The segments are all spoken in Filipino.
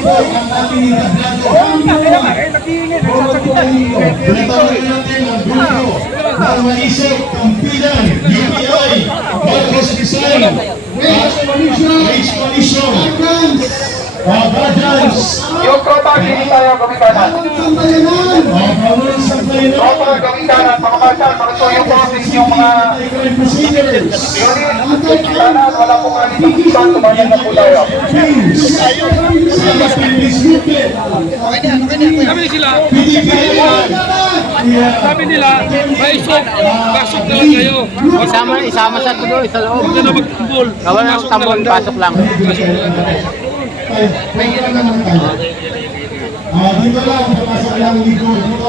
po ang ating itablado. Ang maisip, kampilan, UPI, Marcos Design, Race Coalition, Guardians, Yung tropa, hindi tayo gawin-ganan. Tropa, gawin-ganan, mga marshal, mga tuyong boses, yung mga unit, sana wala pong kalitikisan, tumayan na po tayo. Sabi nila, may isok, pasok na lang kayo. Isama sa tulo, isa loob. Huwag ka na magtambol. Gawa ng tambol, pasok lang.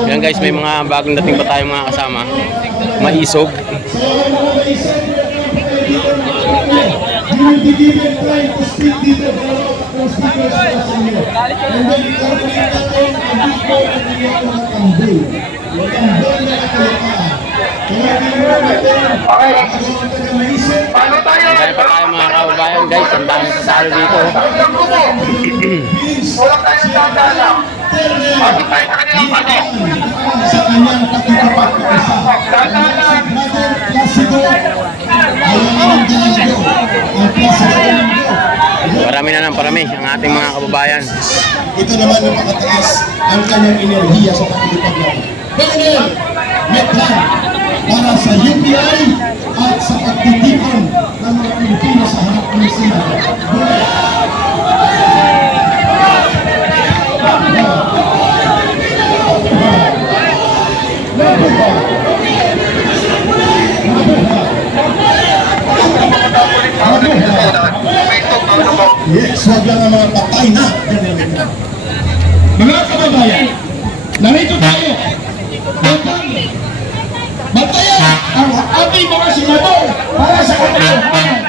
Yan guys, may mga bagong dating pa tayong mga kasama. Maisog. Okay. Paano tayo? Kaya pa tayo mga kababayan guys, ang dami kasalo dito. Walang tayong tandaan. Bakit tayo sa kanilang pati? Sa kanyang pakikipagkakasa. Tandaan. Parami na ng parami ang ating mga kababayan. Ito naman ang pakataas ang kanyang enerhiya sa pakikipagkakasa. Colonel, may plan para sa UPI at sa pagtitipon ng mga Pilipino sa harap ng Senado. Yes, wag lang ang mga patay na. Mga kababayan, narito tayo. Bantayan ang ating mga senador para sa kanilang bayan.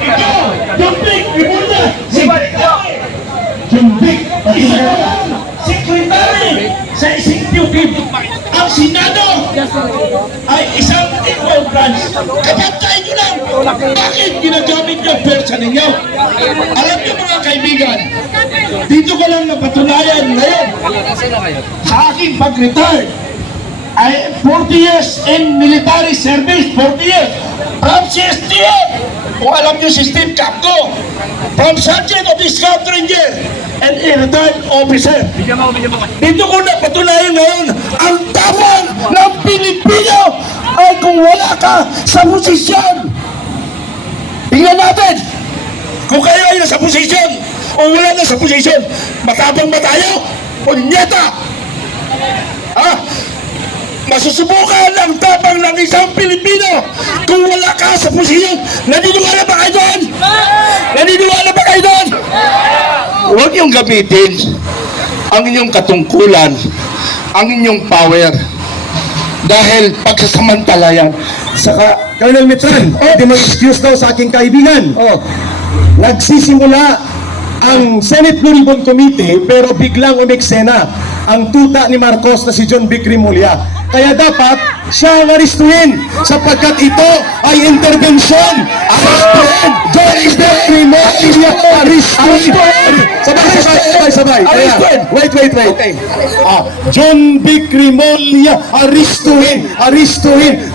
Ito, Jumbik Rimulya, Jumbik Secretary sa Executive. Ang Senado ay isang equal branch. Kapantay nyo lang. Bakit ginagamit yung persa ninyo? Alam nyo mga kaibigan, dito ko lang napatunayan ngayon sa aking pag-retire ay 40 years in military service, 40 years. From CSTF, kung alam nyo si Steve Capco, from Sergeant of the Scout Ranger and a retired officer. Dito ko napatunayan ngayon, ang tapang ng Pilipino ay kung wala ka sa posisyon. Tingnan natin, kung kayo ay nasa posisyon o wala na sa posisyon, matapang ba tayo? Punyeta! Ha? Masusubukan ang tapang ng isang Pilipino kung wala ka sa posisyon. Naniniwala ba kayo doon? Naniniwala ba kayo doon? Huwag niyong gamitin ang inyong katungkulan, ang inyong power, dahil pagsasamantala yan. Saka, Colonel Mitran, hindi mag-excuse daw sa aking kaibigan. Nagsisimula ang Senate Blue Ribbon Committee pero biglang umeksena ang tuta ni Marcos na si John Vic Rimulya. Kaya dapat siya ang aristuhin sapagkat ito ay intervensyon. Aristuhin! John Vic Rimulya! Aristuhin! Sabay! Wait. John Vic Rimulya! Aristuhin!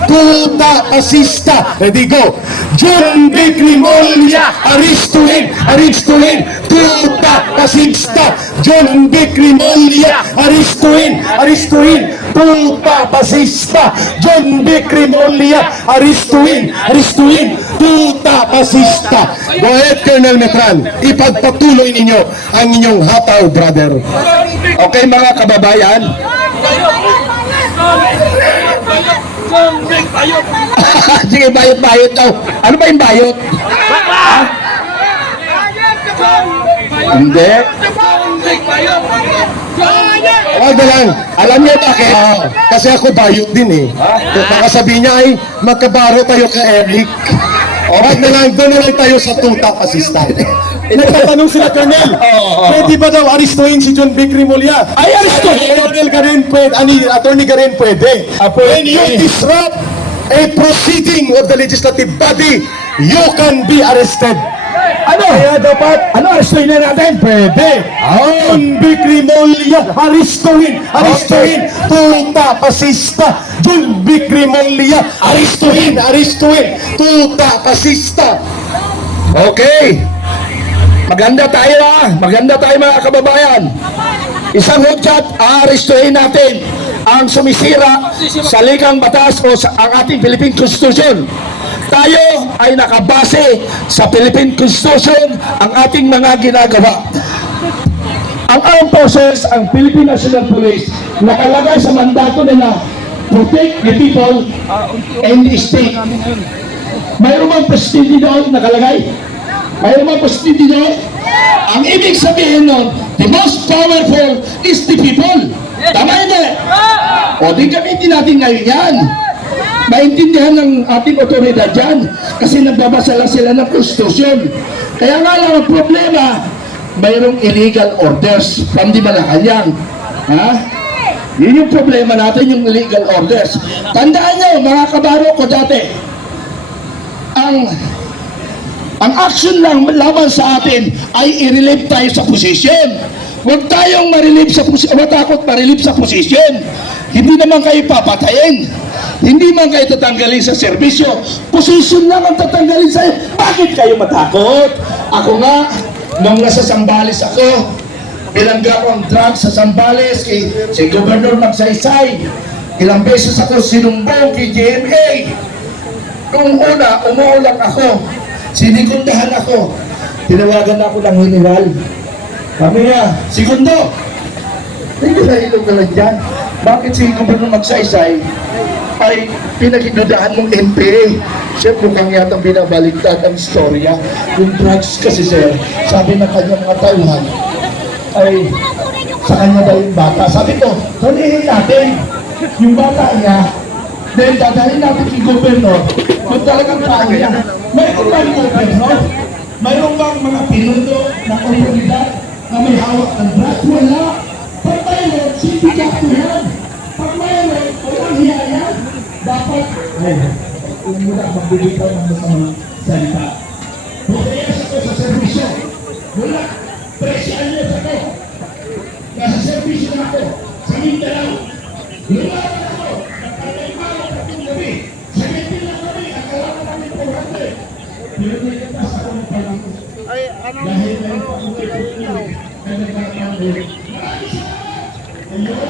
Tuta pasista! Ready, go! John Vic Rimulya! Aristuhin! Tuta pasista! John Vic Rimulya! Aristuhin! Tuta pasista! John Vic Rimulya! Aristuhin! Tuta pasista! Go ahead, Colonel Metran. Ipagpatuloy ninyo ang inyong hataw, brother. Okay, mga kababayan? Sige, bayot daw. Ano ba yung bayot? Hindi. Wag na lang. Alam niyo bakit? Kasi ako bayot din eh. Baka sabihin niya ay magkabaro tayo ka Eric. Wag na lang. Doon na lang tayo sa tuta pasista. Nagtatanong sila, Colonel. Pwede ba daw aristuhin si John Vic Rimulya? Ay, aristuhin! Colonel Garen pwede. Attorney Garen pwede. When you disrupt a proceeding of the legislative body, you can be arrested. Ano? Kaya dapat, ano, arestuhin na natin? Pwede. John Vic Rimulya, arestuhin, arestuhin. Tuta, pasista. John Vic Rimulya, arestuhin, arestuhin. Tuta, pasista. Okay. Maganda tayo maganda tayo mga kababayan. Isang hudyat, aarestuhin natin ang sumisira sa ligang batas o sa ang ating Philippine Constitution. Tayo ay nakabase sa Philippine Constitution ang ating mga ginagawa. Ang armed forces, ang Philippine National Police, nakalagay sa mandato nila, protect the people and the state. Mayroon bang prestige doon nakalagay? Mayroon bang prestige doon? Ang ibig sabihin nun, the most powerful is the people. Tama hindi? O di gamitin natin ngayon yan. Maintindihan ng ating otoridad yan kasi nagbabasa lang sila ng konstitusyon. Kaya nga lang ang problema, mayroong illegal orders from the Malacanang. Ha? Yun yung problema natin, yung illegal orders. Tandaan nyo, mga kabaro ko dati, ang action lang laban sa atin ay i-relieve tayo sa posisyon. Huwag tayong matakot ma-relieve sa posisyon. Hindi naman kayo papatayin. Hindi man kayo tatanggalin sa serbisyo. Posisyon lang ang tatanggalin sa'yo. Bakit kayo matakot? Ako nga, nung nasa Zambales ako, bilangga ko ang drugs sa Zambales kay si Governor Magsaysay. Ilang beses ako sinumbong kay GMA. Nung una, umuulang ako. Sinikundahan ako. Tinawagan ako ng general. Kami nga, segundo. Hindi na ilong na lang dyan. Bakit si Governor Magsaysay ay pinaghinudahan ng NPA? Sir, mukhang yatang binabaliktad ang istorya. Yung drugs kasi, sir, sabi ng kanyang mga tauhan, ay sa kanya daw yung bata. Sabi ko, tulihin natin yung bata niya, then dadalhin natin kay Governor kung talagang kaya. Mayroon bang Governor? Mayroon bang mga pinuno na komunidad na may hawak ng drugs? Wala. Pag mayroon, sindikato yan. Pag mayroon, walang hiya yan. Dapat, kung muna magbibitaw ng masamang salita. Bukayas ako sa servisyo. Wala. Presyan niyo sa ko. Nasa servisyo na ako. Sa Mindanao. Lumaban ako. Nagpatay-malo sa gabi. Sa gabi lang kami. Akala na namin 400. Pero nilitas ako ng palang. Dahil na yung pag-uwi ko nyo. Kaya nagkakaroon. Maraming salamat. Ayun.